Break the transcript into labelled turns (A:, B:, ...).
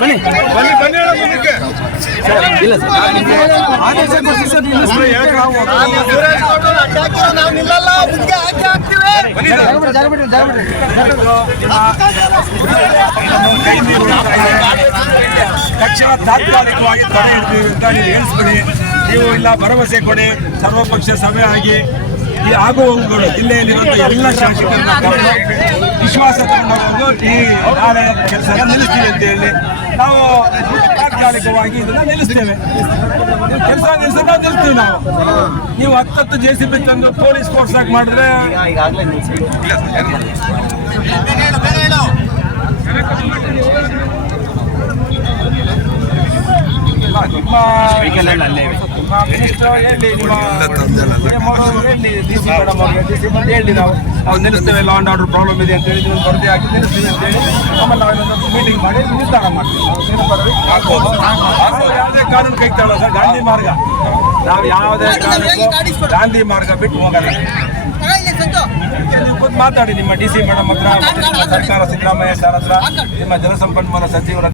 A: ಬನ್ನಿ
B: ಬನ್ನಿ ಬನ್ನಿ ಹೇಳೋ ಮುಂದಕ್ಕೆ.
A: ಇಲ್ಲ ಸರ್ ಆದೇಶ ಸರ್. ನೀವು
C: ನಿಲ್ಲಲ್ಲ ಮುಂದೆ ಹಾಕಿ ಹಾಕ್ತೀವಿ.
A: ಜಾಗ ಬಿಡಿ, ಜಾಗ ಬಿಡಿ.
B: ತಕ್ಷಣ ತಾತ್ಕಾಲಿಕವಾಗಿ ತಡೆ ಹಿಡ್ತೀವಿ ಅಂತ ನೀವು ಹೇಳಿಸ್ಬಿಡಿ ನೀವು ಇಲ್ಲ ಭರವಸೆ ಕೊಡಿ. ಸರ್ವಪಕ್ಷ ಸಭೆ ಆಗಿ ಈ ಆಗುವವುಗಳು ಜಿಲ್ಲೆಯಲ್ಲಿರುವಂಥ ಎಲ್ಲ ಶಾಸಕರನ್ನ ವಿಶ್ವಾಸ ತಗೊಂಡು ಈ ನಾಳೆ ಕೆಲಸ ನಿಲ್ಲಿಸ್ತೀವಿ ಅಂತ ಹೇಳಿ ನಾವು ತಾತ್ಕಾಲಿಕವಾಗಿ ಇದನ್ನ ನಿಲ್ಲಿಸ್ತೇವೆ. ಕೆಲಸ ನಿಲ್ಲಿಸಿದ್ರೆ ನಾವು ನಿಲ್ಲಿಸ್ತೀವಿ ನಾವು. ನೀವು ಹತ್ತತ್ತು ಜೆ ಸಿ ಬಿ ತಂದು ಪೊಲೀಸ್ ಫೋರ್ಸ್ ಆಗಿ ಮಾಡಿದ್ರೆ ನಿಮ್ಮ ನಿಮ್ಮ ಮಿನಿಸ್ಟರ್ ಹೇಳಿ ನಿಮ್ಮ ನಿಮ್ಮವ್ರು ಹೇಳಿ ಡಿ ಸಿ ಮೇಡಮ್ ಅವ್ರಿಗೆ ಡಿ ಸಿ ಬಂದು ಹೇಳಿ ನಾವು. ನಾವು ನಿಲ್ಲಿಸ್ತೇವೆ ಲಾ ಆರ್ಡರ್ ಪ್ರಾಬ್ಲಮ್ ಇದೆ ಅಂತ ಹೇಳಿ ನೀವು ವರದಿ ಹಾಕಿ ನಿಲ್ಲಿಸ್ತೀವಿ ಅಂತ ಹೇಳಿ ಆಮೇಲೆ ನಾವೇನೊಂದು ಮೀಟಿಂಗ್ ಮಾಡಿ ನಿರ್ಧಾರ ಮಾಡ್ತೀವಿ. ನಾವು ಯಾವುದೇ ಕಾನೂನು ಕೈ ತಾಳ ಸರ್ ಗಾಂಧಿ ಮಾರ್ಗ. ನಾವು ಯಾವುದೇ ಕಾರಣಕ್ಕೂ ಗಾಂಧಿ ಮಾರ್ಗ ಬಿಟ್ಟು ಹೋಗಲ್ಲ. ನೀವು ಕೂತು ಮಾತಾಡಿ ನಿಮ್ಮ ಡಿ ಸಿ ಮೇಡಮ್ ಹತ್ರ ಸರ್ಕಾರ ಸಿದ್ದರಾಮಯ್ಯ ಸರ್ ಹತ್ರ ನಿಮ್ಮ ಜಲಸಂಪನ್ಮೂಲ ಸಚಿವರ